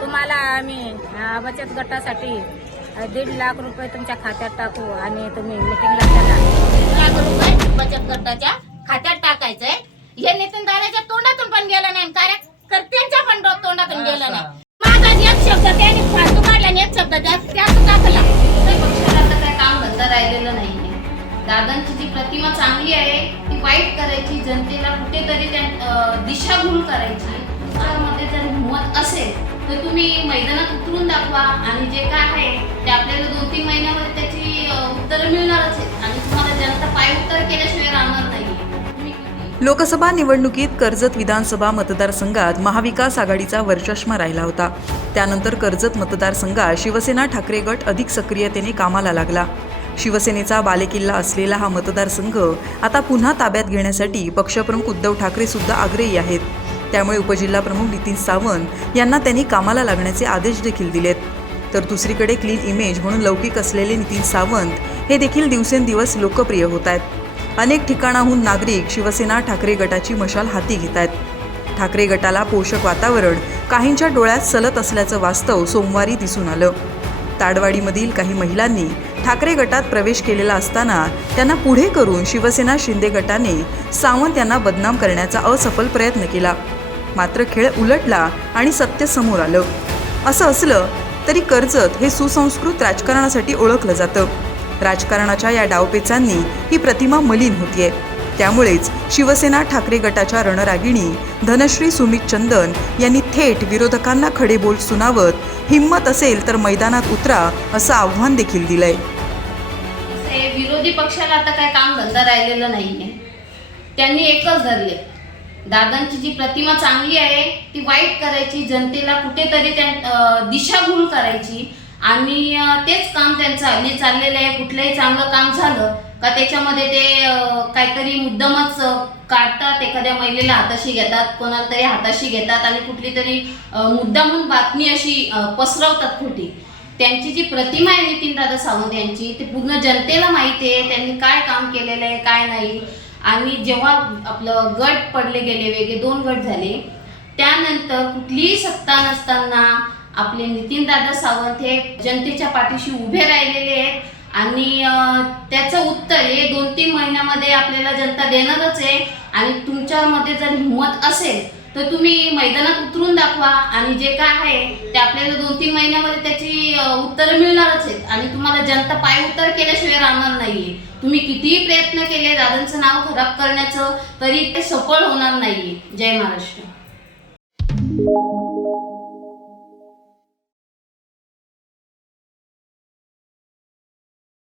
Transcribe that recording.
तुम्हाला आम्ही बचत गटासाठी दीड लाख रुपये तुमच्या खात्यात टाकू आणि तुम्ही मिटिंगला चला. दीड लाख रुपये बचत गटाच्या खात्यात टाकायचंय. हे नितीन दादाच्या तोंडातून पण गेलं नाही कार्यकर्त्यांच्या पण तोंडातून गेलं नाही. दादांची जी प्रतिमा चांगली आहे ती वाईट करायची जनतेला कुठेतरी त्या दिशाभूल करायची त्यामध्ये जर हिंमत असेल तर तुम्ही मैदानात उतरून दाखवा आणि जे काय आहे ते आपल्याला दोन तीन महिन्यामध्ये त्याची उत्तरं मिळणारच आहेत आणि तुम्हाला जनता पाय उत्तर केल्याशिवाय राहणार नाही लोकसभा निवडणुकीत कर्जत विधानसभा मतदारसंघात महाविकास आघाडीचा वर्चष्मा राहिला होता. त्यानंतर कर्जत मतदारसंघात शिवसेना ठाकरे गट अधिक सक्रियतेने कामाला लागला. शिवसेनेचा बालेकिल्ला असलेला हा मतदारसंघ आता पुन्हा ताब्यात घेण्यासाठी पक्षप्रमुख उद्धव ठाकरे सुद्धा आग्रही आहेत. त्यामुळे उपजिल्हाप्रमुख नितीन सावंत यांना त्यांनी कामाला लागण्याचे आदेश देखील दिलेत. तर दुसरीकडे क्लीन इमेज म्हणून लौकिक असलेले नितीन सावंत हे देखील दिवसेंदिवस लोकप्रिय होत आहेत. अनेक ठिकाणाहून नागरिक शिवसेना ठाकरे गटाची मशाल हाती घेत आहेत. ठाकरे गटाला पोषक वातावरण काहींच्या डोळ्यात सलत असल्याचं वास्तव सोमवारी दिसून आलं. ताडवाडीमधील काही महिलांनी ठाकरे गटात प्रवेश केलेला असताना त्यांना पुढे करून शिवसेना शिंदे गटाने सावंत यांना बदनाम करण्याचा असफल प्रयत्न केला. मात्र खेळ उलटला आणि सत्य समोर आलं. असं असलं तरी कर्जत हे सुसंस्कृत राजकारणासाठी ओळखलं जातं. राजकारणाच्या या डावपेचांनी ही प्रतिमा मलिन होतीये. त्यामुळेच शिवसेना ठाकरे गटाच्या रणरागिणी धनश्री सुमित चंदन यांनी थेट विरोधकांना खडे बोल सुनावत हिंमत असेल तर मैदानात उतरा असं आव्हान देखील दिलंय. विरोधी पक्षाला आता काय काम धंदा राहिलेलं नाहीये. त्यांनी एकच धरले दादांची जी प्रतिमा चांगली आहे ती वाईट करायची जनतेला कुठेतरी त्या दिशाभूल करायची आणि तेच काम त्यांचं हल्ली म्हणजे चाललेलं आहे. कुठलंही चांगलं काम झालं का त्याच्यामध्ये ते काहीतरी मुद्दामच काढतात. एखाद्या महिलेला हाताशी घेतात कोणाला तरी हाताशी घेतात आणि कुठली तरी मुद्दामून बातमी अशी पसरवतात खोटी. त्यांची जी प्रतिमा आहे नितीनदादा सावंत यांची ते पूर्ण जनतेला माहिती आहे. त्यांनी काय काम केलेलं आहे काय नाही. आणि जेव्हा आपलं गट पडले गेले वेगळे दोन गट झाले त्यानंतर कुठलीही सत्ता नसताना आपले नितीनदादा सावंत हे जनतेच्या पाठीशी उभे राहिलेले आहेत. आणि त्याचं उत्तर हे दोन तीन महिन्यामध्ये आपल्याला जनता देणारच आहे. आणि तुमच्यामध्ये जर हिंमत असेल तर तुम्ही मैदानात उतरून दाखवा. आणि जे काय आहे ते आपल्याला दोन तीन महिन्यामध्ये त्याची उत्तरं मिळणारच आहेत. आणि तुम्हाला जनता पाय उतर केल्याशिवाय राहणार नाहीये. तुम्ही कितीही प्रयत्न केले दादांचं नाव खराब करण्याचं तरी ते सफळ होणार नाहीये. जय महाराष्ट्र.